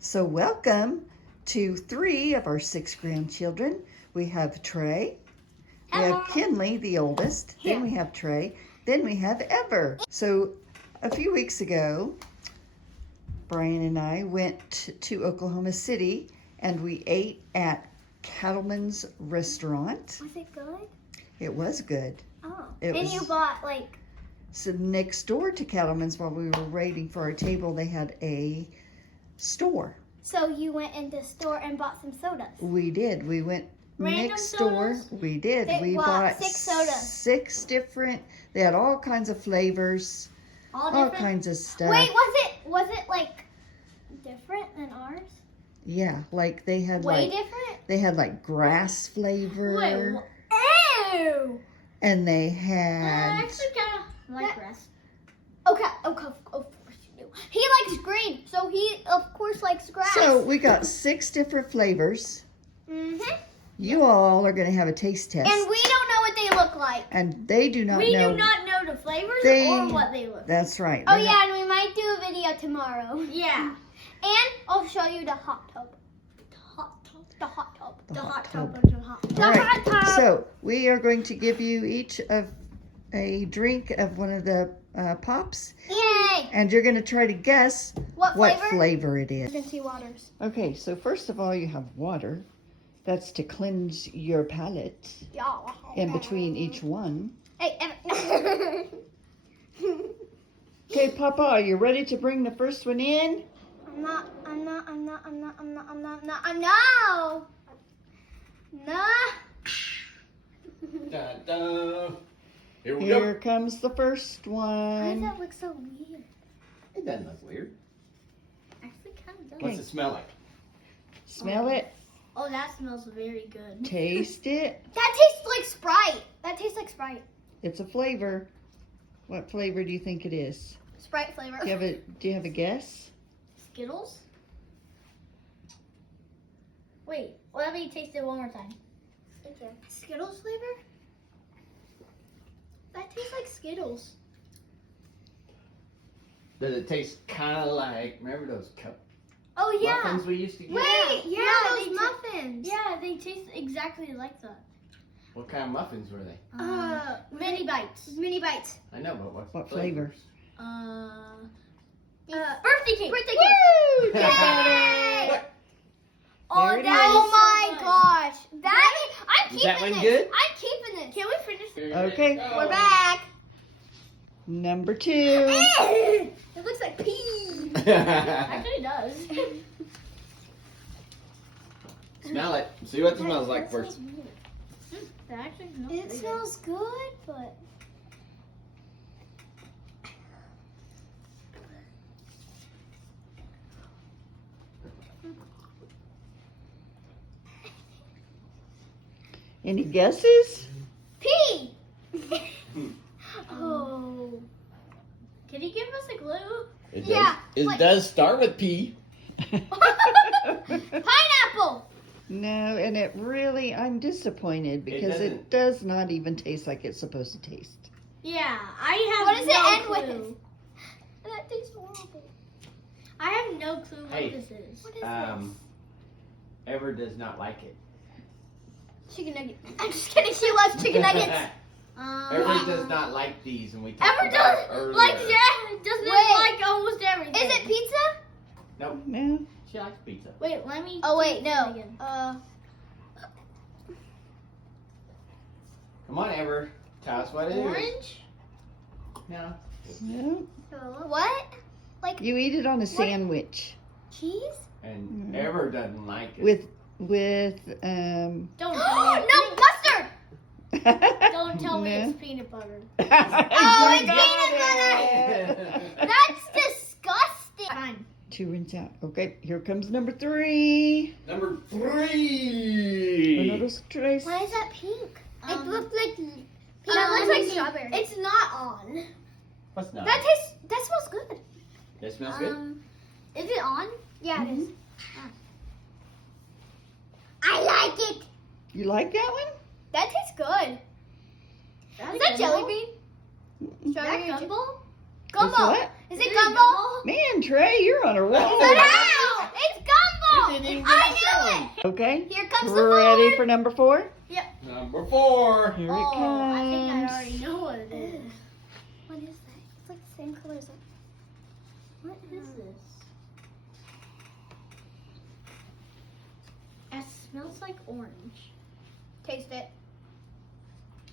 So welcome to 3 of our 6 grandchildren. We have Trey, we have Kinley, the oldest, then we have Trey, then we have Ever. So a few weeks ago, Brian and I went to Oklahoma City and we ate at Cattleman's Restaurant. Was it good? It was good. Oh. You bought like... So next door to Cattleman's, while we were waiting for our table, they had a store. So you went in the store and bought some sodas? We did. We went next sodas? door. We did. We bought bought 6 sodas. 6 different. They had all kinds of flavors, all kinds of stuff. Wait, was it like different than ours? Yeah, like they had different? They had like grass flavor. Wait, ew! And they had. I actually kind of like grass. Okay, of course you do. He likes green, so he of course likes grass. So we got 6 different flavors. Mhm. You all are going to have a taste test. And we don't know what they look like. And they do not know. We do not know the flavors or what they look like. That's right. Oh yeah, and we might do a video tomorrow. Yeah. And I'll show you the hot tub. The hot tub. The hot tub. The hot tub. So we are going to give you each of a drink of one of the pops. Yay! And you're going to try to guess What flavor it is. Emergency waters. Okay, so first of all, you have water. That's to cleanse your palate Yeah. in between each one. Hey, Okay, Papa, are you ready to bring the first one in? I'm not. No. Dun, dun. Here we go. Here comes the first Why does one. that look so weird? It doesn't look weird. Actually, kind of does. What's it smell like? Smell it, Oh, that smells very good. taste it. That tastes like Sprite. It's a flavor. What flavor do you think it is? Sprite flavor. Do you have a guess? Skittles? Wait, let me taste it one more time. Okay. Skittles flavor? That tastes like Skittles. Does it taste kind of like, remember those cup Oh yeah. muffins we used to get? Wait, yeah, those they muffins. Yeah, they taste exactly like that. What kind of muffins were they? Mini bites. Mini bites. I know, but What flavor? Birthday cake. Birthday Woo! cake. Yay! What? Oh, There it that is. oh my gosh. I'm Is that keeping one this. good? I'm keeping this. Can we finish this? Okay. We're back. Number 2. It looks like pee. Actually, it does. Smell it. See what it smells like first. That actually smells It smells good, but Any guesses? pee. Oh. Can you give us a clue? It Yeah, does, like- it does start with P. Pineapple. No, and it really, I'm disappointed because it doesn't. does not even taste like it's supposed to taste. Yeah, I have What does it no end clue. with? that tastes horrible. I have no clue what Hey, this is. What is Ever does not like it. Chicken nugget. I'm just kidding. She loves chicken nuggets. Ever does not like these, and we talked Ever about it does earlier. like doesn't Wait. like almost everything. Is it pizza? Nope, No. she likes pizza. Wait, let me. Oh wait, taste it no. again. Come on, Ever. Tell us what it is. Orange. No. No. What? You eat it on a sandwich Cheese? And Ever doesn't like it. with Don't tell me. No, mustard! Don't tell me No. it's peanut butter. Oh, it's You got peanut it. That's disgusting. Fine. 2 rinse out. Okay, here comes number 3. Number 3. Another trace. Why is that pink? It looks like That looks like strawberry. It's not on. What's not? That smells good. That smells good. Is it on? Yeah, it is. I like it. You like that one? That tastes good. Is that jelly bean? Is that gumbo? It's what? Is it gumbo? Man, Trey, you're on a roll. Wow! It's gumbo! Okay. Here comes the Ready four. for number 4? Number 4. Here it Oh, comes. I think I already know what it is. What is that? It's like the same color as that. What is this? It smells like orange. Taste it.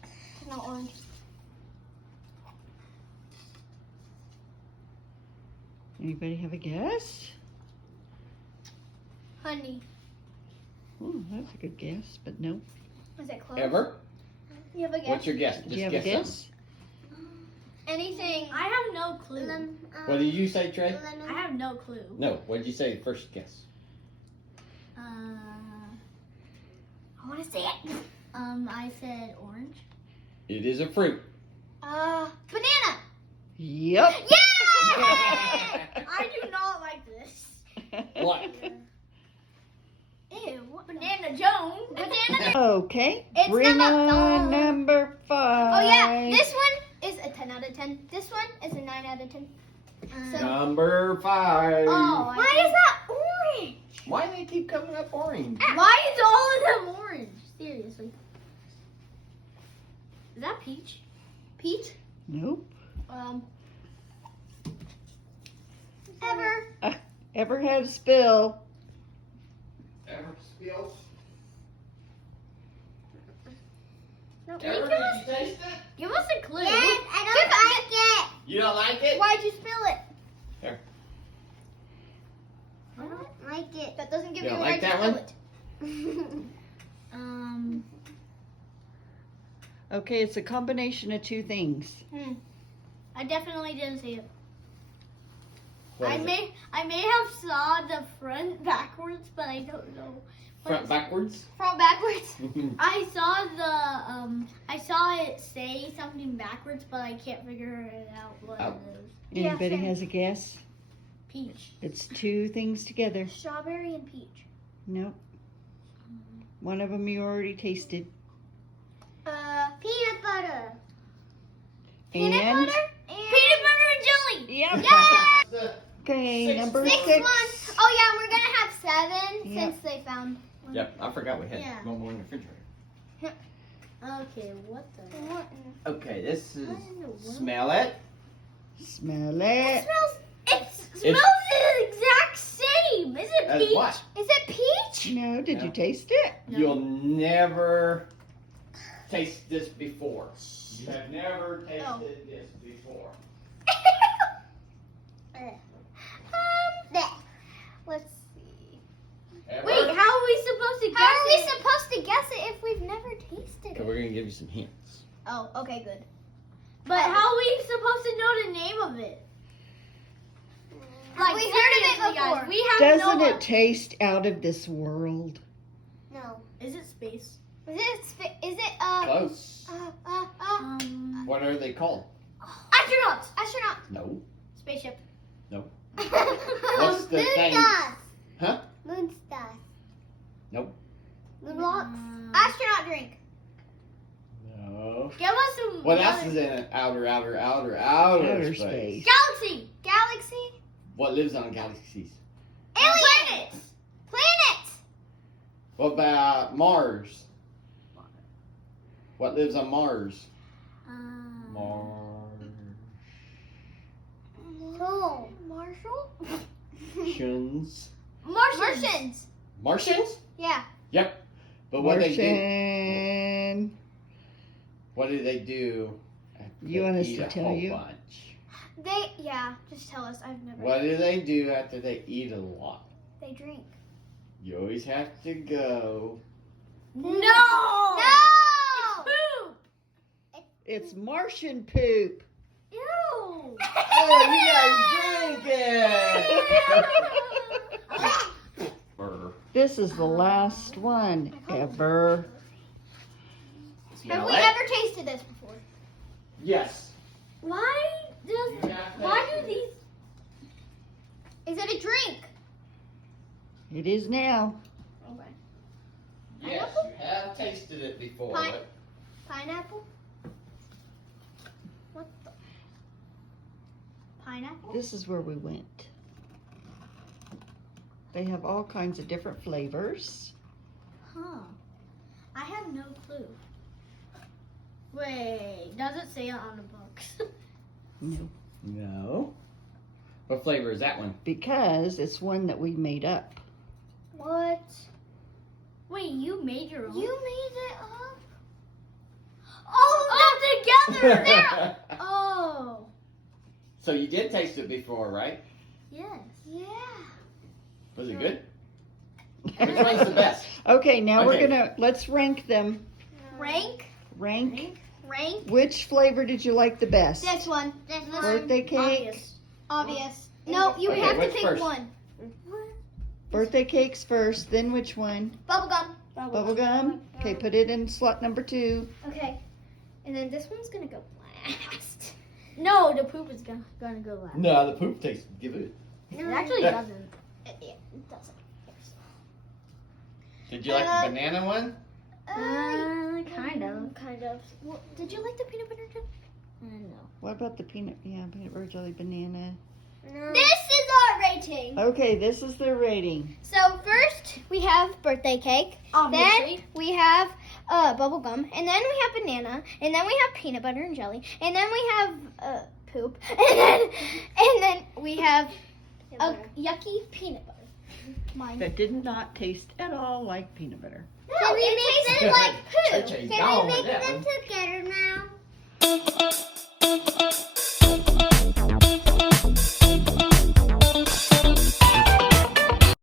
It's not orange. Anybody have a guess? Honey. Oh, that's a good guess, but no. Is it close? Ever? You have a guess? What's your guess? Do you have a guess? Anything. I have no clue. What did you say, Trey? I have no clue. No. What did you say first guess? I want to say it. I said orange. It is a fruit. Banana. Yep. Yeah! I do not like this. What? Ew. Banana Jones. Banana. Okay. It's Bring number on five. number 5. Oh yeah, this one is a 10 out of 10. This one is a 9 out of 10. So, Number 5. Oh, why is that orange? Why do they keep coming up orange? Why is all of them orange? Seriously. Is that peach? Peach. Nope. Ever. Ever had a spill? Ever spills? No. Ever? Did you taste it? Give us a clue. Yes, I don't like it. You don't like it? Why'd you spill it? Here. I don't like it. That doesn't give You you don't the like right that to spill it. Okay, it's a combination of 2 things. I definitely didn't see it. What I is it? may have saw the front backwards, but I don't know. Front backwards? Front backwards. I saw it say something backwards, but I can't figure it out what Oh. it is. Yeah, Anybody same. has a guess? Peach. It's 2 things together. Strawberry and peach. Nope. One of them you already tasted. Peanut butter. And Peanut butter Peanut butter and jelly. Yep. Yeah. Okay, Six. number 6. 6 1. Oh yeah, we're gonna have 7 Yeah. since they found. One. Yep, I forgot we had Yeah. one more in the refrigerator. Okay, what the? What? Okay, this is. What in the world? Smell it. Smell It it. smells. It smells the exact same. Is it As peach? what? Is it peach? No, did No. you taste it? No. You'll never taste this before. You have never tasted this before. Let's see. Ever? Wait, how are we supposed to guess How are we it? supposed to guess it if we've never tasted Okay, it? we're gonna give you some hints. Oh, okay, good. But how are we supposed to know the name of it? Like, we heard of it seriously, before. guys, we have Doesn't no. it taste out of this world? No. Is it space? Is it Close. What are they called? astronauts? Astronaut. No. Spaceship. What's the thing? Huh? Moon stars. Nope. Moon rocks. Um, Astronaut drink. No. Give us some. What else other- is in outer Outer space? space. Galaxy. Galaxy. What lives on galaxies? Aliens. Planets. What about Mars? What lives on Mars? Mars. No. Marshall. Martians. Martians. Martians? Yeah. Yep. But what they do? Martian. What do they do? after You they want us eat to a tell whole you? Bunch? Just tell us. I've never. What do they do after they eat a lot? They drink. You always have to go. No. No. Poop. It's Martian poop. Ew. Oh, you guys drink it! Brr. This is the last one ever. Have Smell we it? ever tasted this before? Yes. Why You have Why tasted do these? Is it a drink? It is now. Okay. Yes, you have tasted it before. Pine- but Pineapple? What the? Pineapple? This is where we went. They have all kinds of different flavors. Huh. I have no clue. Wait, does it say it on the box? No, No. What flavor is that one? because it's one that we made up. What? Wait, you made your own? You made it up. Oh, they're together. They're oh. So you did taste it before, right? Yes. Yeah. Was it good? Which one's the best? Okay, now Okay. let's rank them. Rank. Rank. Rank. Which flavor did you like the best? This one. This one. Birthday cake. Obvious. No, you Okay, have to what's pick first? one. Birthday cakes first, then which one? Bubblegum. Bubble gum. Okay, put it in slot number 2. Okay. And then this one's gonna go last. No, the poop is gonna go last. No, the poop tastes good. It actually doesn't. It doesn't. Did you like the banana one? Kind of. Kind of. Well, did you like the peanut butter chip? No. What about the peanut butter jelly banana? No. This is our rating. Okay, this is their rating. So first we have birthday cake. Then we have bubble gum, and then we have banana, and then we have peanut butter and jelly, and then we have poop, and then we have a yucky peanut butter. Mine. That did not taste at all like peanut butter. No, it tasted like Church poop. ain't Can gone we with make that them one. to